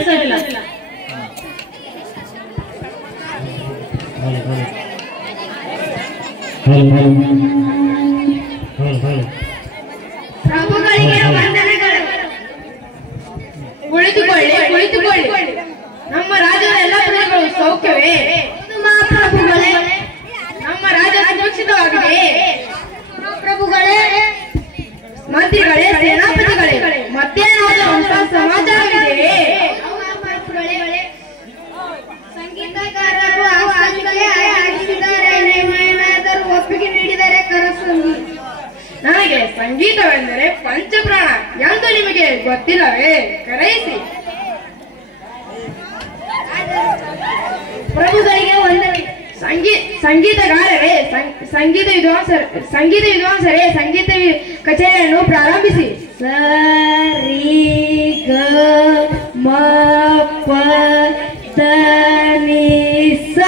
ಕೇಳಿಸೋದಿಲ್ಲ. ಪ್ರಭುಗಳಿಗೆ ವಂದನೆಗಳು. ಕುಳಿತುಕೊಳ್ಳಿ ಕುಳಿತುಕೊಳ್ಳಿ. ನಮ್ಮ ರಾಜ್ಯದ ಎಲ್ಲ ಪ್ರಜೆಗಳು ಸೌಖ್ಯವೇ? ಮಹಾಪ್ರಭುಗಳೇ, ನಮ್ಮ ರಾಜ್ಯ ಸುರಕ್ಷಿತವಾಗಿದೆ. ಮಹಾಪ್ರಭುಗಳೇ, ಮಂತ್ರಿಗಳೇ, ಸೇನಾಪತಿಗಳೇ, ಮತ್ತೇನಾದರೂ ಹೊಸ ಸಮಾಚಾರವಿದೆಯೇ? ಮಹಾಪ್ರಭುಗಳೇ, ಸಂಗೀತಗಾರರು ಆಸಕ್ತಿಗೆ ಆಡಿಸಿದ್ದಾರೆ. ಏನಾದರೂ ಒಪ್ಪಿಗೆ ನೀಡಿದರೆ ಕರಸಂಗಿ. ನನಗೆ ಸಂಗೀತವೆಂದರೆ ಪಂಚಪ್ರಾಣ ಎಂದು ನಿಮಗೆ ಗೊತ್ತಿಲ್ಲವೇ? ಕರೆಯಿಸಿ. ಪ್ರಭುಗಳಿಗೆ ವಂದನೆ. ಸಂಗೀತಗಾರರೇ, ಸಂಗೀತ ವಿದ್ವಾಂಸರೇ, ಸಂಗೀತ ಕಚೇರಿಯನ್ನು ಪ್ರಾರಂಭಿಸಿ. ಸರಿ ಗ ಮ ಪ ದ ನಿ ಸ.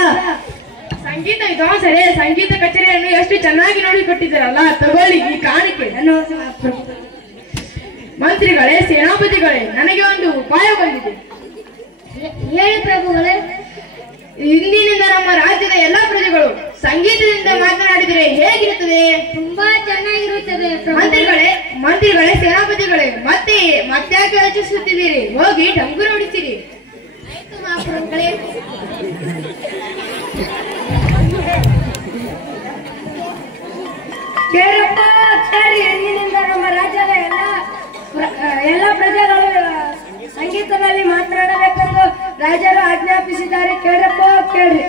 ಸಂಗೀತ ವಿದ್ವಾಂಸರೇ, ಸಂಗೀತ ಕಚೇರಿಯನ್ನು ಎಷ್ಟು ಚೆನ್ನಾಗಿ ನೋಡಿಕೊಟ್ಟಿದ್ದೀರಲ್ಲ, ತಗೊಳ್ಳಿ ಈ ಕಾಣಿಕೆ. ಮಂತ್ರಿಗಳೇ, ಸೇನಾಪತಿಗಳೇ, ನನಗೆ ಒಂದು ಉಪಾಯ ಬಂದಿದೆ. ಹೇಳಿ ಪ್ರಭುಗಳೇ. ಇಂದಿನಿಂದ ನಮ್ಮ ರಾಜ್ಯದ ಎಲ್ಲಾ ಪ್ರಜೆಗಳು ಸಂಗೀತದಿಂದ ಮಾತನಾಡಿದರೆ ಹೇಗಿರುತ್ತದೆ? ತುಂಬಾ ಚೆನ್ನಾಗಿರುತ್ತದೆ. ಮಂತ್ರಿಗಳೇ, ಸೇನಾಪತಿಗಳೇ, ಮತ್ತ್ಯಾಕೆ ಯೋಚಿಸುತ್ತಿದ್ದೀರಿ? ಹೋಗಿ ಡಂಗುರ ಹೊಡಿಸಿರಿ. ಆಯ್ತು ಮಹಾಪ್ರಭುಗಳೇ. ಕೇಳಪ್ಪ ಕೇಳಿ. ಇಂದಿನಿಂದ ನಮ್ಮ ರಾಜ್ಯದ ಎಲ್ಲ ಪ್ರಜೆಗಳು ಸಂಗೀತದಲ್ಲಿ ಮಾತನಾಡಬೇಕೆಂದು ರಾಜರು ಆಜ್ಞಾಪಿಸಿದ್ದಾರೆ. ಕೇಳಪ್ಪ ಕೇಳಿ.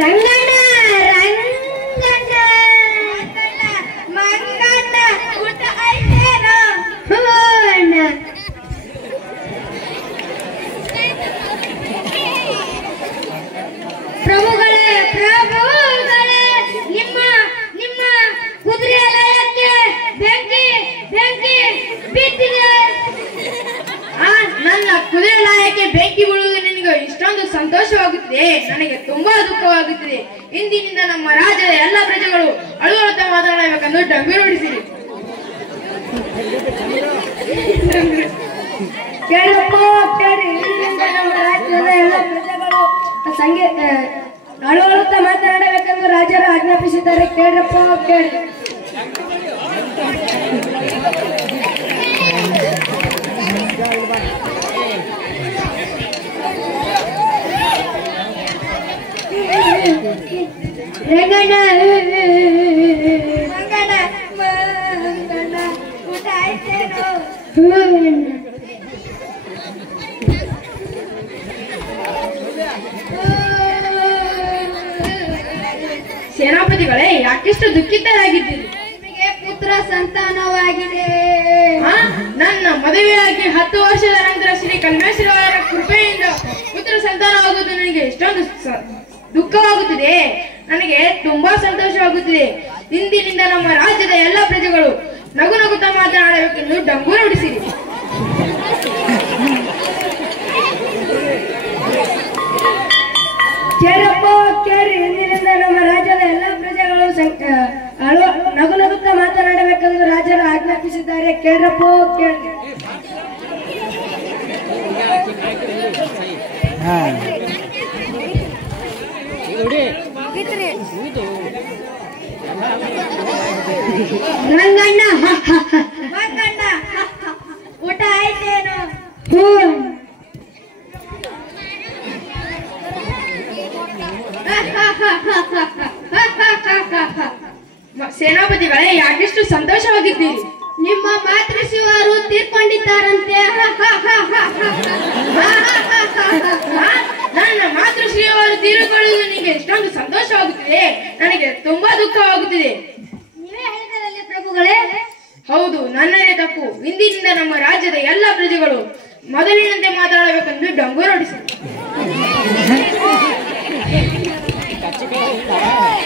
ರಂಗಣ್ಣ ರಂಗಣ್ಣ ಮಂಗಣ್ಣ ಊಟ ಆಯ್ತೇನೋ? ಹೂವಣ್ಣ. ಪ್ರಭುಗಳೇ, ನಿಮ್ಮ ಕುದುರೆ ಲಯಕ್ಕೆ ಬೆಂಕಿ ಬಿದ್ದಿದೆ. ನನ್ನ ಕುದುರೆ ಲಾಯಕ್ಕೆ ಬೆಂಕಿ ಬೀಳುವುದು ನಿನಗೆ ಇಷ್ಟೊಂದು ಸಂತೋಷವಾಗುತ್ತಿದೆ? ನನಗೆ ತುಂಬಾ ದುಃಖವಾಗುತ್ತಿದೆ. ಇಂದಿನಿಂದ ನಮ್ಮ ರಾಜ್ಯದ ಎಲ್ಲ ಪ್ರಜೆಗಳು ಅಳುವಳುತ್ತಾ ಮಾತನಾಡಬೇಕೆಂದು ಡಂಗುರ ಹೊಡಿಸಿರಿ. ಕೇಳಪ್ಪ ಕೇಳಿ. ಇಂದಿನಿಂದ ನಮ್ಮ ರಾಜ್ಯದ ಎಲ್ಲ ಪ್ರಜೆಗಳು ಅಳುವಳುತ್ತಾ ಮಾತನಾಡಬೇಕೆಂದು ರಾಜರು ಆಜ್ಞಾಪಿಸಿದ್ದಾರೆ. ಕೇಳಪ್ಪ ಕೇಳಿ. ರಂಗಣ್ಣ ಮಂಗಣ್ಣ ಊಟ ಆಯ್ತೇನೋ? ಸೇನಾಪತಿಗಳೇ, ಯಾಕೆಷ್ಟು ದುಃಖಿತರಾಗಿದ್ದೀರಿ? ನಿಮಗೆ ಪುತ್ರ ಸಂತಾನವಾಗಿದೆ. ನನ್ನ ಮದುವೆಯಾಗಿ 10 ವರ್ಷದ ನಂತರ ಶ್ರೀ ಕಲ್ಮೇಶ್ವರವರ ಕೃಪೆಯಿಂದ ಪುತ್ರ ಸಂತಾನವಾಗುವುದು ನನಗೆ ಎಷ್ಟೊಂದು ದುಃಖವಾಗುತ್ತಿದೆ. ನನಗೆ ತುಂಬಾ ಸಂತೋಷವಾಗುತ್ತಿದೆ. ಇಂದಿನಿಂದ ನಮ್ಮ ರಾಜ್ಯದ ಎಲ್ಲ ಪ್ರಜೆಗಳು ನಗು ನಗುತ್ತಾ ಮಾತನಾಡಬೇಕೆಂದು ಡಂಗೂರ ಹೊಡಿಸಿರಿ. ಕೇರಪ್ಪ ಕೇರಿ. ಇಂದಿನಿಂದ ನಮ್ಮ ರಾಜ್ಯದ ಎಲ್ಲ ಪ್ರಜೆಗಳು ನಗು ನಗುತ್ತಾ ಮಾತನಾಡಬೇಕೆಂದು ರಾಜರು ಆಜ್ಞಾಪಿಸಿದ್ದಾರೆ. ಕೇಳ್ರಪ್ಪ ಕೇಳಿ. ರಂಗಣ್ಣ ಮಂಗಣ್ಣ ಊಟ ಆಯ್ತೇನು? ಸೇನಾಪತಿಗಳೇ, ಯಾಕೆಷ್ಟು ಸಂತೋಷವಾಗಿದ್ದೀರಿ? ನಿಮ್ಮ ಮಾತೃಶಿವರು ತೀರ್ಕೊಂಡಿದ್ದಾರಂತೆ. ನನ್ನ ಮಾತೃಶ್ರೀಯವರು ತೀರಿಕೊಳ್ಳುವುದು ನಿಮಗೆ ಎಷ್ಟೊಂದು ಸಂತೋಷವಾಗುತ್ತಿದೆ? ನನಗೆ ತುಂಬಾ ದುಃಖವಾಗುತ್ತಿದೆ. ನೀವೇ ಹೇಳಿದರಲ್ಲಿ ಪ್ರಭುಗಳೇ. ಹೌದು, ನನ್ನದೇ ತಪ್ಪು. ಇಂದಿನಿಂದ ನಮ್ಮ ರಾಜ್ಯದ ಎಲ್ಲ ಪ್ರಜೆಗಳು ಮೊದಲಿನಂತೆ ಮಾತನಾಡಬೇಕೆಂದು ಡಂಗೂರ ಹೊಡಿಸಿದರು.